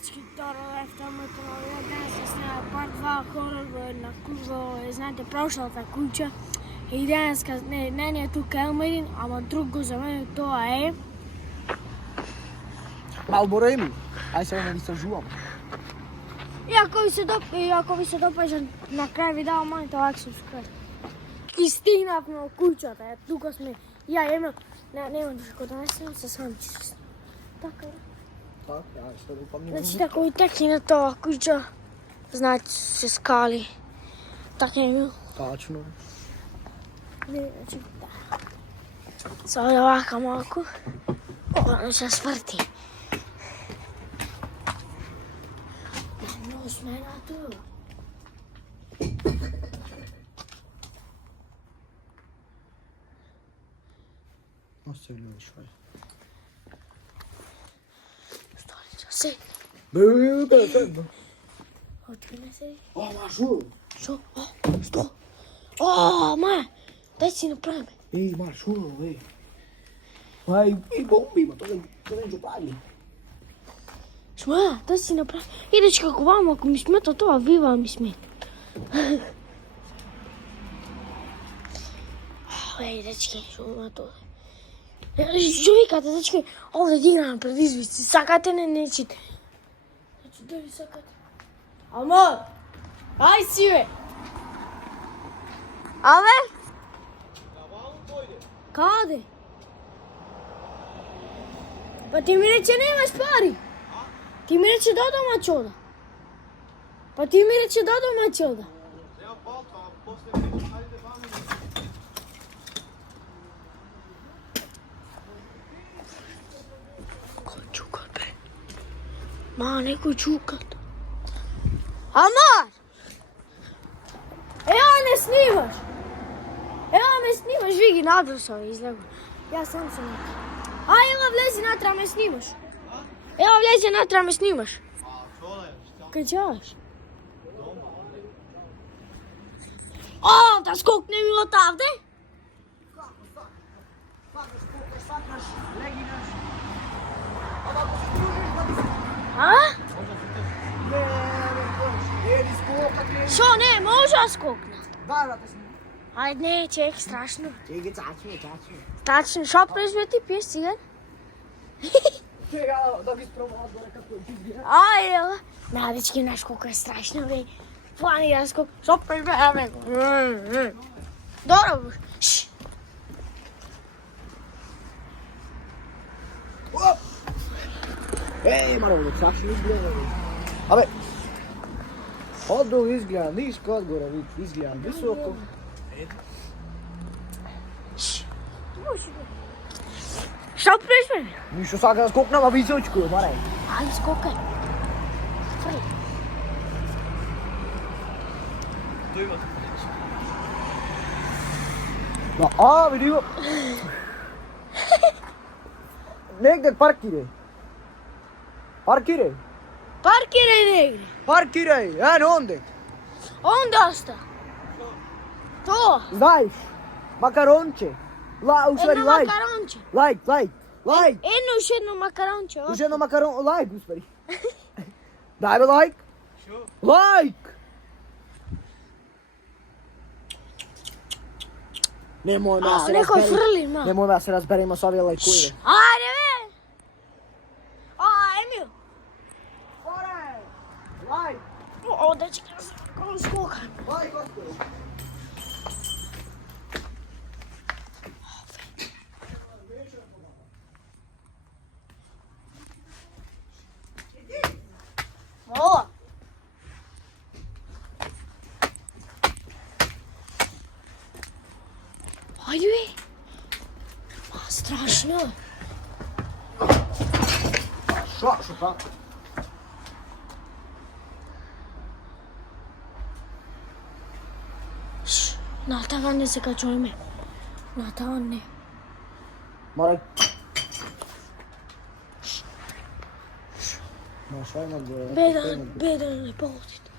dečki, Torolef, tamo je danas se snima part 2 horor na kuću, znate, prošla ta kuća. I danas, ne je tu Kelmerin, ама друго за мен тоа е... Малборо Емил, ај сега не ги стражувам. И ако ви се допаѓа на крај видео, можете лайк, subscribe. И стигнавме од куќата, тука сме, ја Емил, нема душко да не снимам, се сам ќе се снимам. Така е. Така, ја што да упамним. Значи, така ви текли на тоа куќа, значи се скали. Така Емил. Тачно. Не, значи, да. Сега овака малку, не се сврти. Много сме на тоа. Още гледаш, ај. Сторица, седи. Бе, седно. Отки не седи. О, Машу! Што? Што? О, ма! Дај си направиме. Еј, Машу, еј. Ај, бомби, ма, тоа не ќе прави. Шма, дај си направи. Идеш како вам, ако ми смета тоа, вива ми смета. Еј, дечки, што има тоа? Што викате, дечки? Овде ги играме пред извисци. Сакате нечите. Значи, да ви сакате? Ама! Ај си, бе! Абе? Каде? Па ти ми рече немаш пари. Ти ми рече до дома чода. Па ти ми рече до дома чода. Кој чукат, бе? Ма, некој чукат. Амар! Ева не снимаш! Ева ме снимаш, ви ги надрусави, излегу. Ја сам се натра. Ева влези натра, ме снимаш. Ева влези натра, ме снимаш. Кај ćeš? О, да скокнем и отавде? Сакаш, легинаш. А? Не, скокат. Шо, не, може да скокна? Да те снимам. Ајде, не, чек, страшно. Чеки, цачме. Тачно, шо произвети пиеш цигар? Сега да ги спробам одгоре како ти изгледа. Ај, ела. Не, дечки, знаеш колко е страшно, бе. Планира скок. Шо произведе, бе? Добро, шш. Еј, маро, страшно изгледа. Абе, оддолу изгледа ниско, одгоре изгледа високо. Шо произведе? Ништо сака да скокнам, а височко, маре. Ајде, скокај. Фрли. Да, види го. Негде паркирај. Паркирај. Паркирај негде. Паркирај, ено онде. Онде оста. Тоа. Знаеш, макаронче. Уствари, Едно лайк. макаронче. Лайк. Уште едно макаронче. Уште едно макарон, лайк, уствари. Дај бе лайк. Шо? Лайк. Немој да се некој разбереме. фрли, ма. Немој да се разбереме со овие лајкови. Ајде, бе. Емил. Лайк. О, дечки, како скокам. Лайк, господи. О. Ајде, бе. Страшно. Шо па? На таван не се качуваме. На таван не. Морај. Ма шо има го? Бедан не полудите.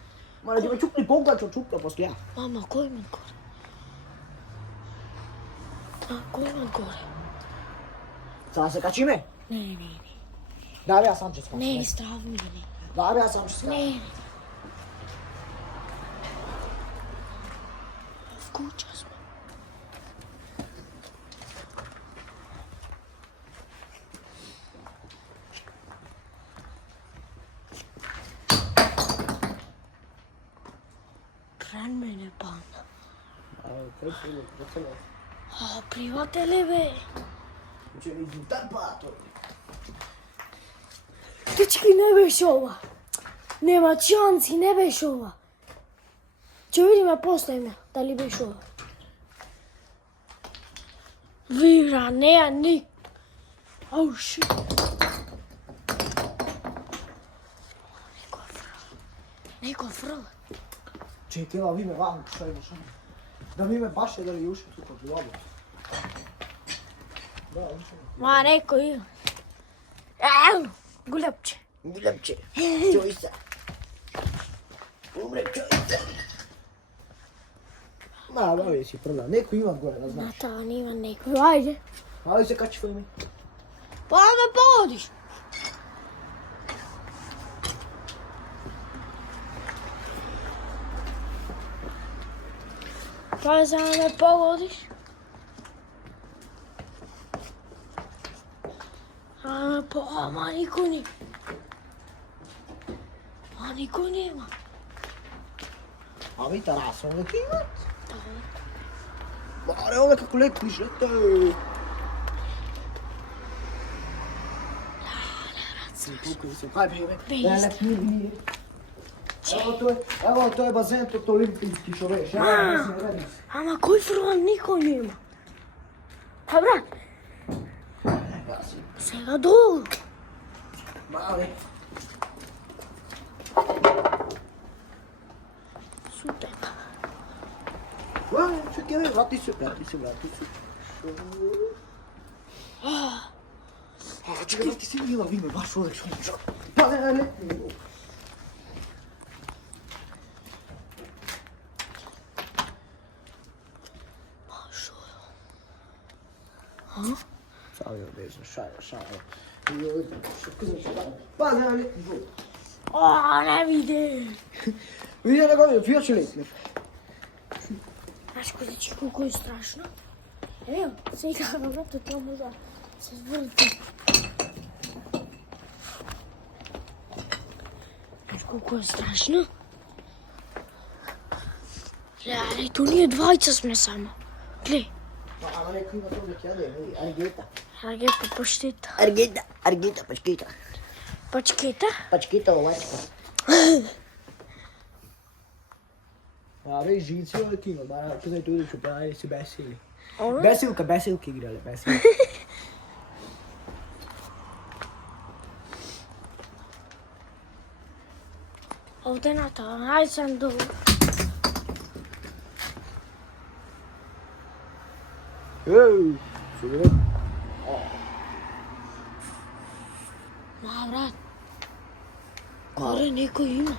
Морај да ме чупни поглачо, чупна после ја. Мама, кој има горе? Кој има горе? Сега се качиме? Не. Да, бе, јас сам ќе скачам. Не, страв ми не. Да, бе, аз сам ще скажа. Не. В куча сме. Крен мене пана. Kaj prije, da se ne. Privatele bе. Če mi izvutar pato. Dečki, ne беше ова. Нема шанси, не беше ова. Ќе видиме после име, дали беше ова. Вира, неа ник. Ау, шит. Некој фрла. Če je tela vime vam, šta imaš ono? Da mi me baš je da li uši tu kod glavu. Da, uši. Ма, некој има. Ау, голепче. Gulapče, čuj se. Umre, čuj se. Ma, bavi si prla, neko ima gore, da znaš. Ната, нема некој. Ајде. Ali se kači filmi. Па ме погодиш. Па за ме погодиш. Ама никој не. Никој нема. Ами тараса, onda ti imat. Bare, onda kako letiš, lete. Tukaj se, kaj bebe? Ne, ne. Evo, to je bazen, to olimpijski što veš. Ама кој фрла никој нема. Па брат, сега долу. Mali. Супер. Čekaj, vrati se. Čekaj, vrati se, Mila, vi me baš uvek što. Pa ne. Stavio bezno, šaja. Pa ne, letni žul. Не види. Vidio nego mi, pio će letni. Знаеш дечки, колко е страшно? Ево, сега на времето тя може да се свърти. Знаеш колко е страшно? Леле, то ние двајца сме само. Глеј. Ама neko ima to da kjade, Argeta. Аргета паштета. Argeta, pačkita. Пачкета? Pačkita ovajka. A veš, žici ovo kino, bara, to znaj tu uliču, pa si besili. Besilke igrale, besilke. Ovde Nata, aj sam dolу. Ej, što bi rekao? Ма, брат. Горе некој има.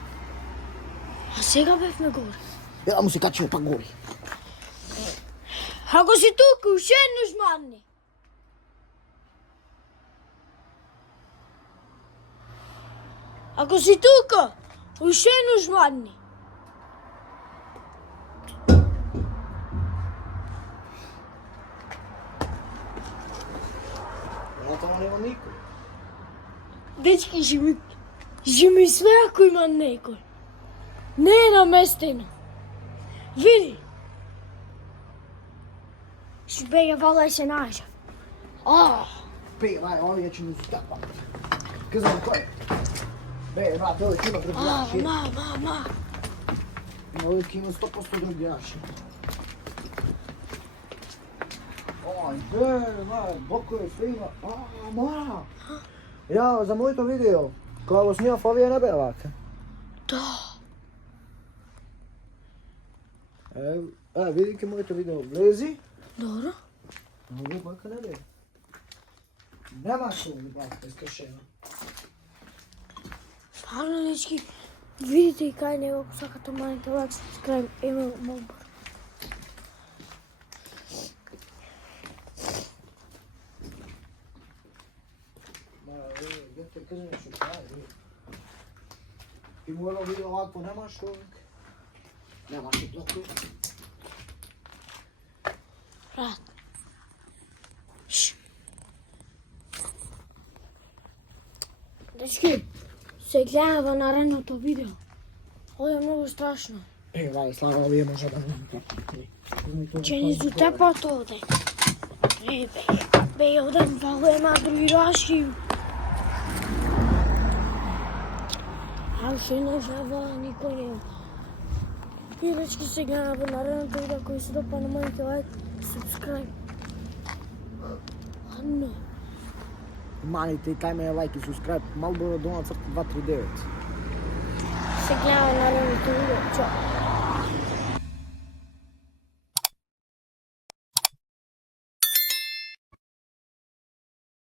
А сега бевме горе. Ja mu se kačio pa gori. Ако си тука, уште едно жмадни. Ако си тука, уште едно жмадни. Ja tamo nema niko. Дечки, ще ми све ако има некој. Не е наместено. Види. Ще бега вала и се наđa. Pe, vai, olha, će mi zutapa. Kazam, koji? Be, vrati, ovdje ima drugijaši. Ma. Ovdje ima 100% drugijaši. Oj, be, bokove sve ima. Ma. Ja, za moj to video. Kao snima Fabija Nebelaka. Da. Vidi che moj to video vlezi. Dobro. Ovdje baka ne vidi. Nema što mi baka iskršeno. Stvarno, dečki, vidite и кај него, ако сакате маленка лайк, subscribe, Емил Молбар. Ma, ja te kažem što pravi. Ти му едно видео овакво немаш човек? Немаш и толку. Брат. Шш. Дечки, се гледаме во наредното видео. Ова е многу страшно. Вај, слава, овие може да... Ќе ни затепат овде. Бе, овде многу има други рашки. А ше не жава, никој нема. И дечки, се гледаме во наредното видео. Кој се допадна, мојте лайк, subscribe. Ано. Маните и кај ме лайк и subscribe. Малборо Дона Црта 239. Se gleda naravno to video. Ćao.